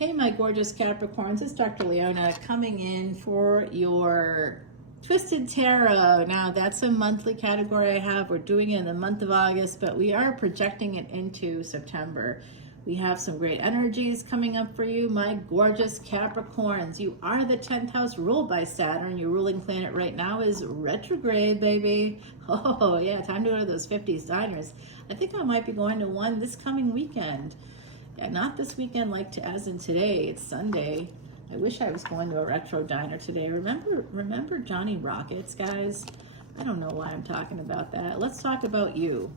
Hey, my gorgeous Capricorns, it's Dr. Leona coming in for your Twisted Tarot. Now, that's a monthly category I have. We're doing it in the month of August, but we are projecting it into September. We have some great energies coming up for you, my gorgeous Capricorns. You are the 10th house ruled by Saturn. Your ruling planet right now is retrograde, baby. Oh, yeah, time to go to those 50s diners. I think I might be going to one this coming weekend. Yeah, not this weekend like as in today. It's Sunday. I wish I was going to a retro diner today. Remember Johnny Rockets, guys? I don't know why I'm talking about that. Let's talk about you.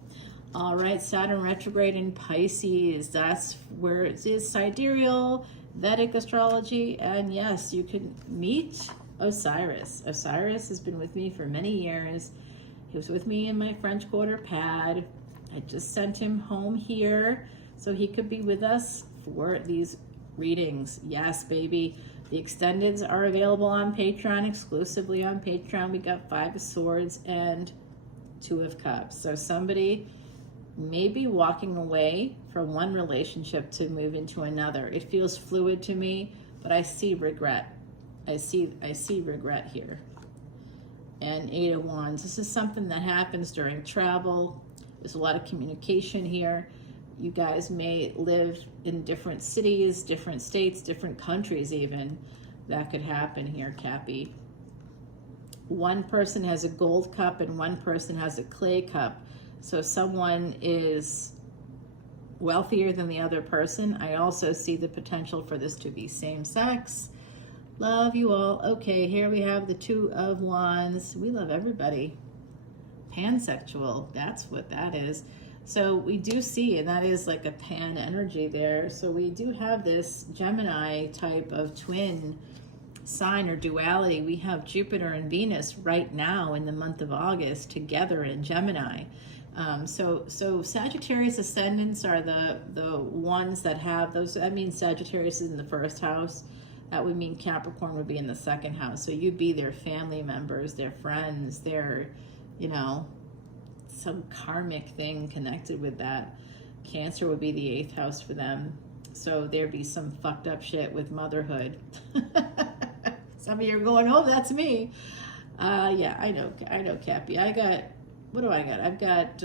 All right, Saturn retrograde in Pisces. That's where it is sidereal, Vedic astrology, and yes, you can meet Osiris. Osiris has been with me for many years. He was with me in my French Quarter pad. I just sent him home here so he could be with us for these readings. Yes, baby. The extendeds are available on Patreon, exclusively on Patreon. We got 5 of Swords and 2 of Cups. So somebody may be walking away from one relationship to move into another. It feels fluid to me, but I see regret. I see regret here. And 8 of Wands. This is something that happens during travel. There's a lot of communication here. You guys may live in different cities, different states, different countries even. That could happen here, Cappy. One person has a gold cup and one person has a clay cup. So someone is wealthier than the other person. I also see the potential for this to be same sex. Love you all. Okay, here we have the 2 of Wands. We love everybody. Pansexual, that's what that is. So we do see, and that is like a pan energy there. So we do have this Gemini type of twin sign or duality. We have Jupiter and Venus right now in the month of August together in Gemini. So Sagittarius ascendants are the ones that have those. That means Sagittarius is in the 1st house. That would mean Capricorn would be in the 2nd house. So you'd be their family members, their friends, their, you know, some karmic thing connected with that. Cancer would be the 8th house for them. So there'd be some fucked up shit with motherhood. Some of you are going, oh, that's me. Yeah, I know, Cappy. What do I got?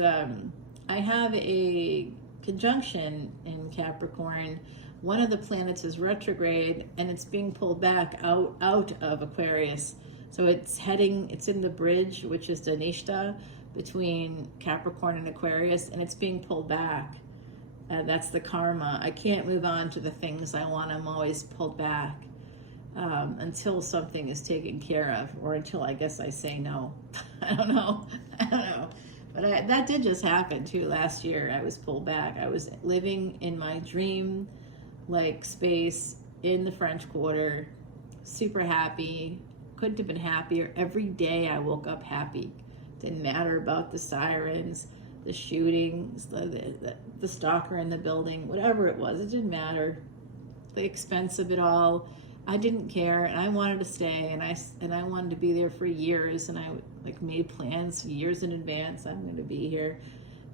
I have a conjunction in Capricorn. One of the planets is retrograde and it's being pulled back out of Aquarius. So it's in the bridge, which is the Nishta, between Capricorn and Aquarius, and it's being pulled back. That's the karma. I can't move on to the things I want. I'm always pulled back until something is taken care of, or until I guess I say no. I don't know. But that did just happen too last year. I was pulled back. I was living in my dream like space in the French Quarter, super happy. Couldn't have been happier. Every day I woke up happy. Didn't matter about the sirens, the shootings, the stalker in the building, whatever it was. It didn't matter. The expense of it all. I didn't care, and I wanted to stay, and I wanted to be there for years, and I like made plans years in advance. I'm going to be here,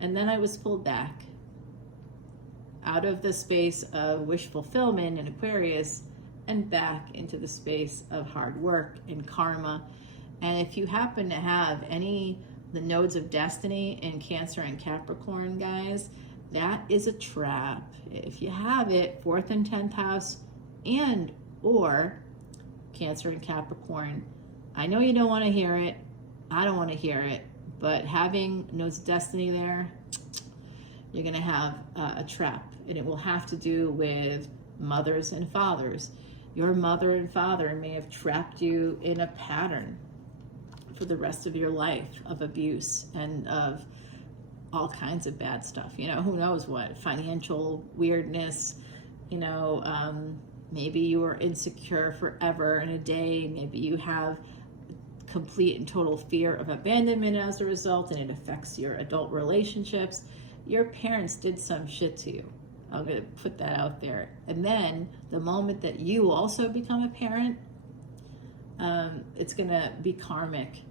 and then I was pulled back out of the space of wish fulfillment in Aquarius and back into the space of hard work and karma. And if you happen to have the nodes of destiny in Cancer and Capricorn, guys, that is a trap. If you have it, 4th and 10th house and or Cancer and Capricorn, I know you don't want to hear it. I don't want to hear it. But having nodes of destiny there, you're going to have a trap. And it will have to do with mothers and fathers. Your mother and father may have trapped you in a pattern for the rest of your life of abuse and of all kinds of bad stuff. You know, who knows what, financial weirdness, you know, maybe you are insecure forever and a day. Maybe you have complete and total fear of abandonment as a result, and it affects your adult relationships. Your parents did some shit to you. I'm going to put that out there. And then the moment that you also become a parent, it's going to be karmic,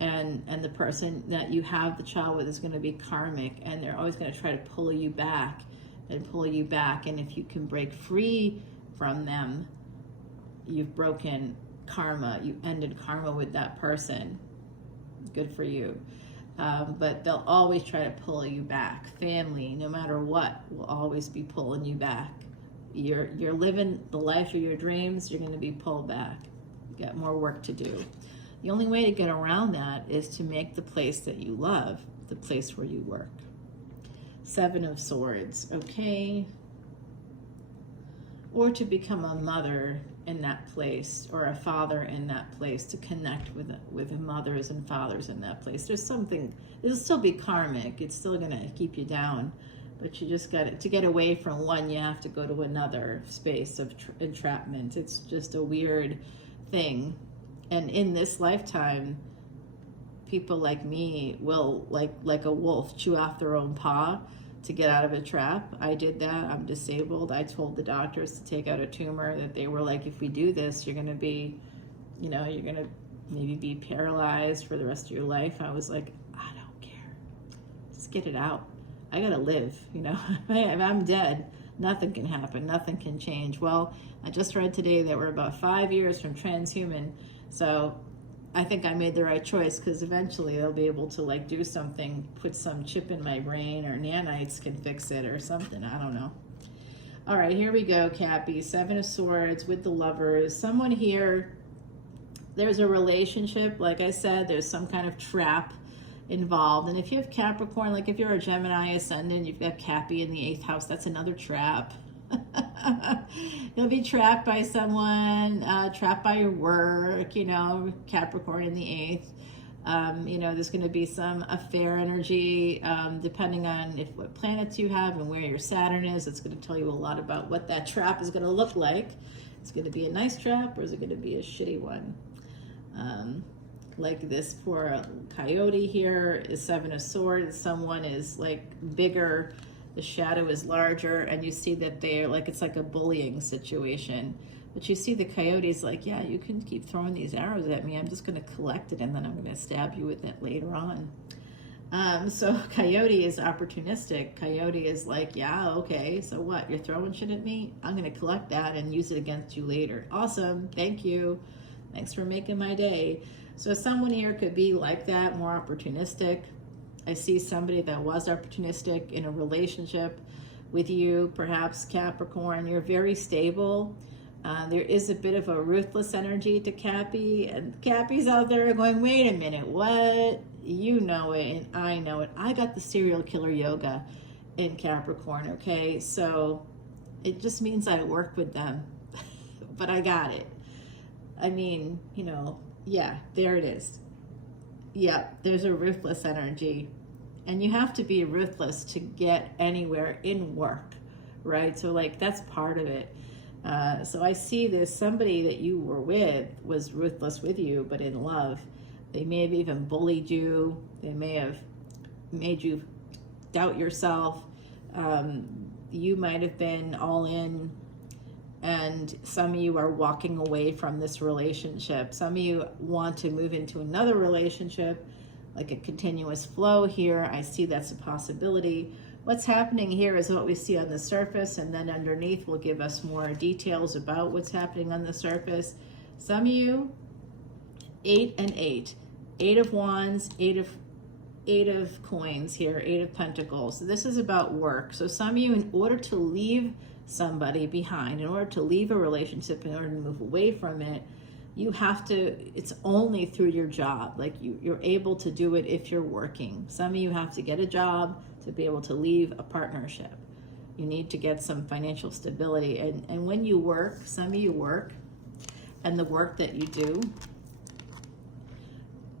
and the person that you have the child with is going to be karmic, and they're always going to try to pull you back. And if you can break free from them. You've broken karma. You ended karma with that person. Good for you. But they'll always try to pull you back. Family, no matter what, will always be pulling you back. You're living the life of your dreams, you're going to be pulled back. You got more work to do. The only way to get around that is to make the place that you love the place where you work. Seven of Swords, okay? Or to become a mother in that place, or a father in that place, to connect with mothers and fathers in that place. There's something, it'll still be karmic, it's still gonna keep you down, but you just got to get away from one, you have to go to another space of entrapment. It's just a weird thing. And in this lifetime, people like me will, like a wolf, chew off their own paw to get out of a trap. I did that. I'm disabled. I told the doctors to take out a tumor, that they were like, if we do this, you're going to be, you're going to maybe be paralyzed for the rest of your life. I was like, I don't care. Just get it out. I got to live, If I'm dead, nothing can happen. Nothing can change. Well, I just read today that we're about 5 years from transhuman. So I think I made the right choice, because eventually they'll be able to do something, put some chip in my brain, or nanites can fix it or something. I don't know. All right, here we go, Cappy. Seven of Swords with the Lovers. Someone here, there's a relationship. Like I said, there's some kind of trap involved. And if you have Capricorn, like if you're a Gemini ascendant, you've got Cappy in the 8th house, that's another trap. You'll be trapped by someone, trapped by your work, Capricorn in the 8th. There's going to be some affair energy, depending on what planets you have and where your Saturn is. It's going to tell you a lot about what that trap is going to look like. It's going to be a nice trap, or is it going to be a shitty one? Like this poor coyote here is Seven of Swords. Someone is bigger, the shadow is larger, and you see that they're it's like a bullying situation. But you see the coyote's yeah, you can keep throwing these arrows at me. I'm just going to collect it, and then I'm going to stab you with it later on. So coyote is opportunistic. Coyote is yeah, okay, so what? You're throwing shit at me? I'm going to collect that and use it against you later. Awesome. Thank you. Thanks for making my day. So someone here could be like that, more opportunistic. I see somebody that was opportunistic in a relationship with you, perhaps Capricorn. You're very stable. There is a bit of a ruthless energy to Cappy, and Cappy's out there going, wait a minute, what? You know it, and I know it. I got the serial killer yoga in Capricorn, okay? So it just means I work with them, but I got it. I mean, yeah, there it is. Yeah, there's a ruthless energy, and you have to be ruthless to get anywhere in work, right? So that's part of it. So I see this, somebody that you were with was ruthless with you, but in love. They may have even bullied you. They may have made you doubt yourself. You might have been all in, and some of you are walking away from this relationship. Some of you want to move into another relationship, like a continuous flow here. I see that's a possibility. What's happening here is what we see on the surface, and then underneath will give us more details about what's happening on the surface. Some of you, 8 and 8. 8 of Wands, 8 of coins here, 8 of Pentacles. So this is about work. So some of you, in order to leave somebody behind, in order to leave a relationship, in order to move away from it, you have to, it's only through your job. You're able to do it if you're working. Some of you have to get a job to be able to leave a partnership. You need to get some financial stability. And when you work, some of you work, and the work that you do,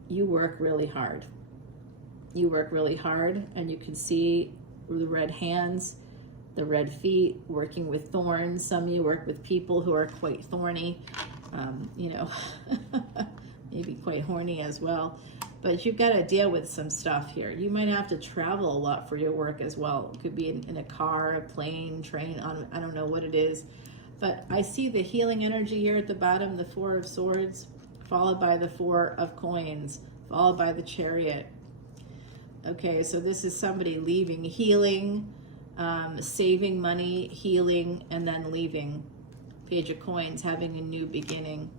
you work really hard. You work really hard, and you can see the red hands, the red feet, working with thorns. Some of you work with people who are quite thorny, maybe quite horny as well. But you've got to deal with some stuff here. You might have to travel a lot for your work as well. It could be in a car, a plane, train, I don't know what it is. But I see the healing energy here at the bottom, the 4 of Swords, followed by the 4 of Coins, followed by the Chariot. Okay, so this is somebody leaving, healing, saving money, healing, and then leaving. Page of Coins, having a new beginning.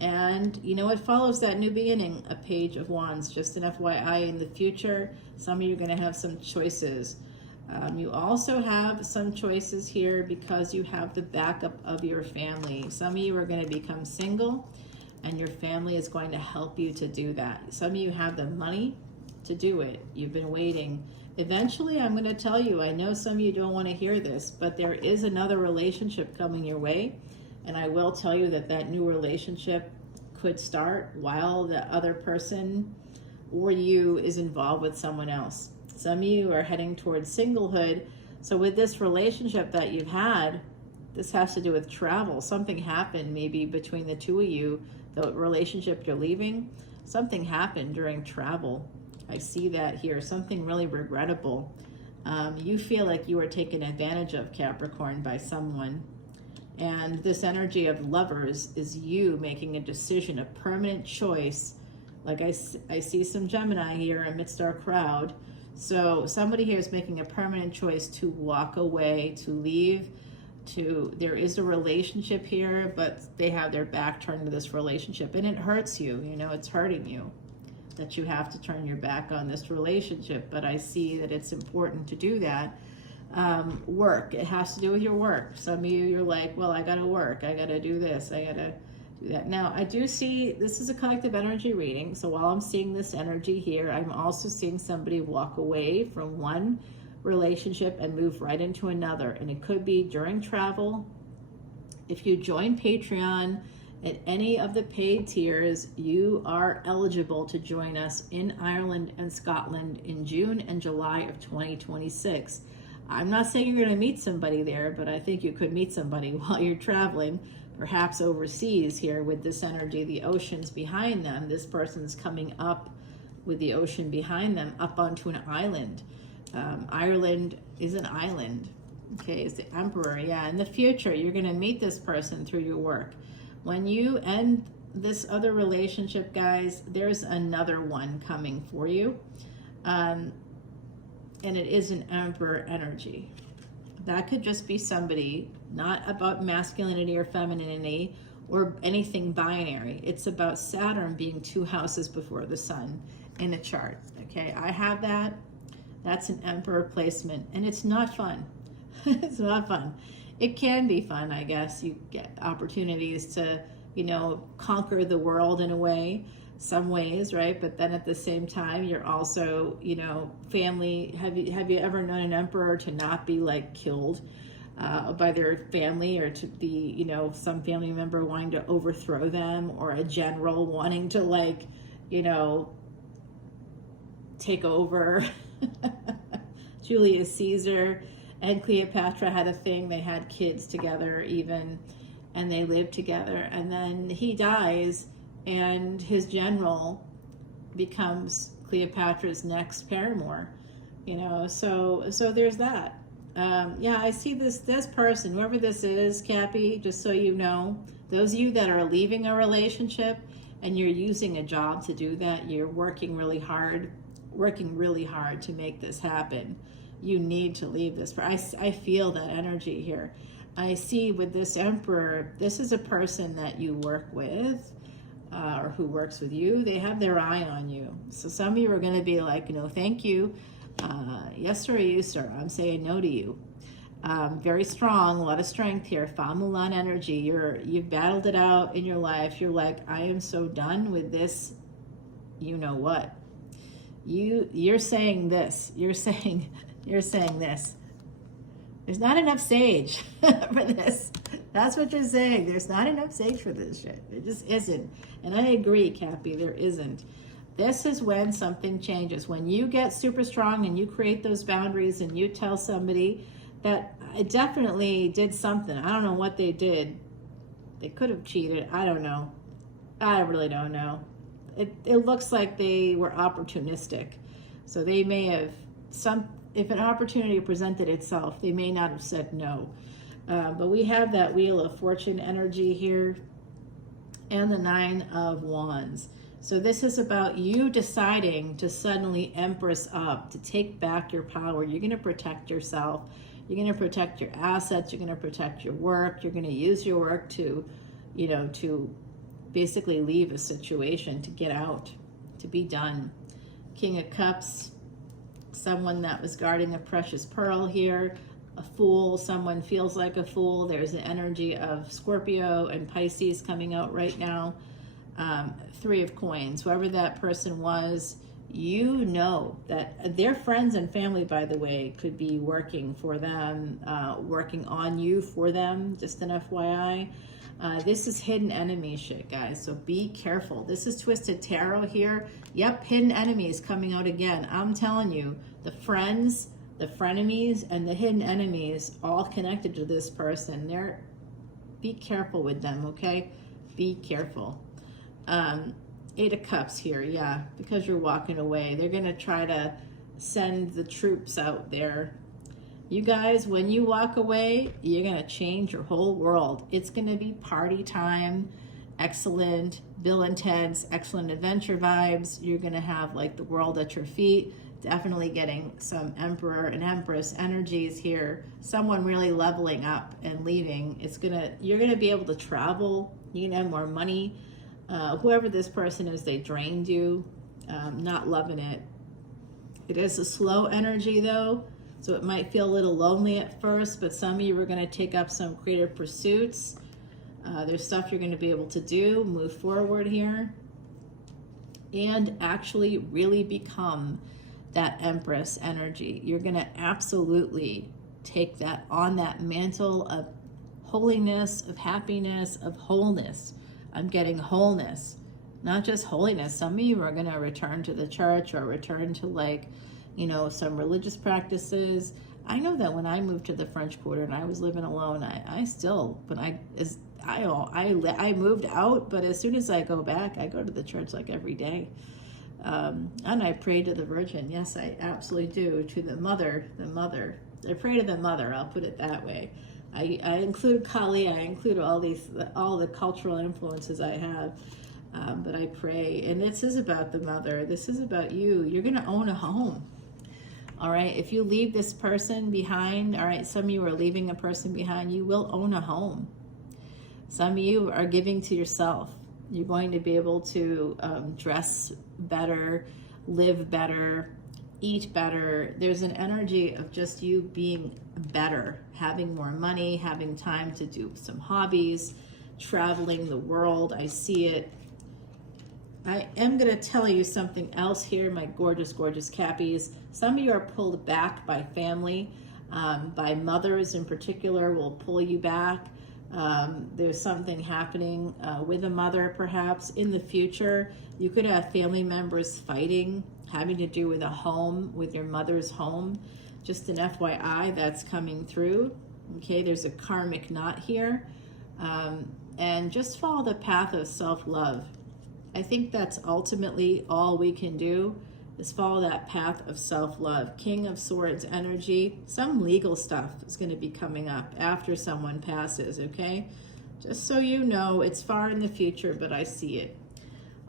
And you know what follows that new beginning? A Page of Wands. Just an FYI, in the future, some of you are going to have some choices. You also have some choices here because you have the backup of your family. Some of you are going to become single, and your family is going to help you to do that. Some of you have the money to do it. You've been waiting. Eventually, I'm going to tell you, I know some of you don't want to hear this, but there is another relationship coming your way. And I will tell you that that new relationship could start while the other person or you is involved with someone else. Some of you are heading towards singlehood. So with this relationship that you've had, this has to do with travel. Something happened maybe between the two of you, the relationship you're leaving. Something happened during travel. I see that here. Something really regrettable. You feel like you were taken advantage of, Capricorn, by someone. And this energy of Lovers is you making a decision, a permanent choice. Like I see some Gemini here amidst our crowd. So somebody here is making a permanent choice to walk away, to leave, there is a relationship here, but they have their back turned to this relationship. And it hurts you, you know, it's hurting you that you have to turn your back on this relationship. But I see that it's important to do that. Work, it has to do with your work. Some of you, you're like, well, I gotta work, I gotta do this, I gotta do that. Now, I do see, this is a collective energy reading, so while I'm seeing this energy here, I'm also seeing somebody walk away from one relationship and move right into another. And it could be during travel. If you join Patreon at any of the paid tiers, you are eligible to join us in Ireland and Scotland in June and July of 2026. I'm not saying you're going to meet somebody there, but I think you could meet somebody while you're traveling, perhaps overseas here with this energy, the oceans behind them. This person's coming up with the ocean behind them up onto an island. Ireland is an island. Okay, it's the Emperor. Yeah, in the future, you're going to meet this person through your work. When you end this other relationship, guys, there's another one coming for you. And it is an Emperor energy. That could just be somebody, not about masculinity or femininity or anything binary. It's about Saturn being 2 houses before the sun in a chart. Okay, I have that. That's an Emperor placement, and it's not fun. It's not fun. It can be fun, I guess. You get opportunities to, you know, conquer the world in a way, some ways, right? But then at the same time, you're also, you know, family. Have you ever known an Emperor to not be like killed by their family, or to be, you know, some family member wanting to overthrow them, or a general wanting to, like, you know, take over? Julius Caesar and Cleopatra had a thing. They had kids together even, and they lived together. And then he dies, and his general becomes Cleopatra's next paramour. You know, so there's that. Yeah, I see this person, whoever this is, Cappy, just so you know, those of you that are leaving a relationship and you're using a job to do that, you're working really hard to make this happen. You need to leave this. I feel that energy here. I see with this Emperor, this is a person that you work with, or who works with you. They have their eye on you. So some of you are going to be like, no, thank you. Yes, sir, you, sir. I'm saying no to you. Very strong, a lot of strength here. Fa Mulan energy. You've battled it out in your life. You're like, I am so done with this. You know what? You're saying this. You're saying this. There's not enough sage for this. That's what you're saying. There's not enough sage for this shit. There just isn't. And I agree, Cappy, there isn't. This is when something changes. When you get super strong and you create those boundaries and you tell somebody that I definitely did something. I don't know what they did. They could have cheated. I don't know. I really don't know. It looks like they were opportunistic. So they may have, if an opportunity presented itself, they may not have said no. But we have that Wheel of Fortune energy here and the 9 of Wands. So this is about you deciding to suddenly Empress up, to take back your power. You're going to protect yourself. You're going to protect your assets. You're going to protect your work. You're going to use your work to, you know, to basically leave a situation, to get out, to be done. King of Cups, someone that was guarding a precious pearl here. A fool, someone feels like a fool. There's an energy of Scorpio and Pisces coming out right now. Three of Coins, whoever that person was, you know that their friends and family, by the way, could be working for them, working on you for them, just an FYI. This is hidden enemy shit, guys, so be careful. This is Twisted Tarot here. Yep, hidden enemies coming out again. I'm telling you, the friends, the frenemies, and the hidden enemies all connected to this person. Be careful with them, okay? Be careful. Eight of Cups here, yeah, because you're walking away. They're going to try to send the troops out there. You guys, when you walk away, you're going to change your whole world. It's going to be party time, excellent Bill and Ted's excellent adventure vibes. You're going to have like the world at your feet. Definitely getting some Emperor and Empress energies here. Someone really leveling up and leaving. You're going to be able to travel. You're going to have more money. Whoever this person is, they drained you. Not loving it. It is a slow energy though, so it might feel a little lonely at first, but some of you are going to take up some creative pursuits. There's stuff you're going to be able to do, move forward here, and actually really become that Empress energy. You're going to absolutely take that on, that mantle of holiness, of happiness, of wholeness. I'm getting wholeness, not just holiness. Some of you are going to return to the church or return to, like, you know, some religious practices. I know that when I moved to the French Quarter and I was living alone, I moved out, but as soon as I go back, I go to the church like every day. And I pray to the Virgin. Yes, I absolutely do. To the mother. I pray to the mother, I'll put it that way. I include Kali, I include all the cultural influences I have, but I pray. And this is about the mother. This is about you. You're going to own a home. All right. If you leave this person behind, all right, some of you are leaving a person behind, you will own a home. Some of you are giving to yourself. You're going to be able to dress better, live better, eat better. There's an energy of just you being better, having more money, having time to do some hobbies, traveling the world. I see it. I am going to tell you something else here, my gorgeous, gorgeous Cappies. Some of you are pulled back by family, by mothers in particular will pull you back. There's something happening with a mother perhaps in the future. You could have family members fighting, having to do with a home, with your mother's home. Just an FYI, that's coming through. Okay, there's a karmic knot here. And just follow the path of self-love. I think that's ultimately all we can do, is follow that path of self-love. King of Swords energy. Some legal stuff is going to be coming up after someone passes, okay? Just so you know, it's far in the future, but I see it.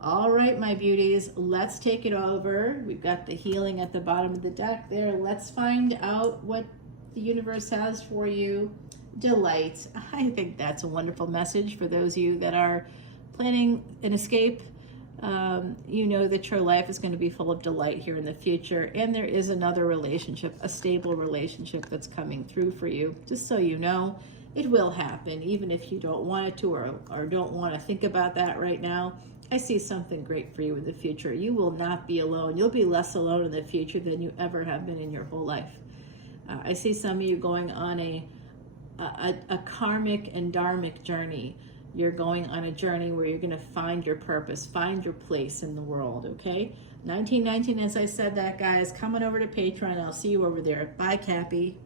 All right, my beauties, let's take it over. We've got the healing at the bottom of the deck there. Let's find out what the universe has for you. Delight. I think that's a wonderful message for those of you that are planning an escape. You know that your life is going to be full of delight here in the future, and there is another relationship, a stable relationship that's coming through for you. Just so you know, it will happen, even if you don't want it to or don't want to think about that right now. I see something great for you in the future. You will not be alone. You'll be less alone in the future than you ever have been in your whole life. I see some of you going on a karmic and dharmic journey. You're going on a journey where you're going to find your purpose, find your place in the world, okay? 1919, as I said that, guys, coming over to Patreon. I'll see you over there. Bye, Cappy.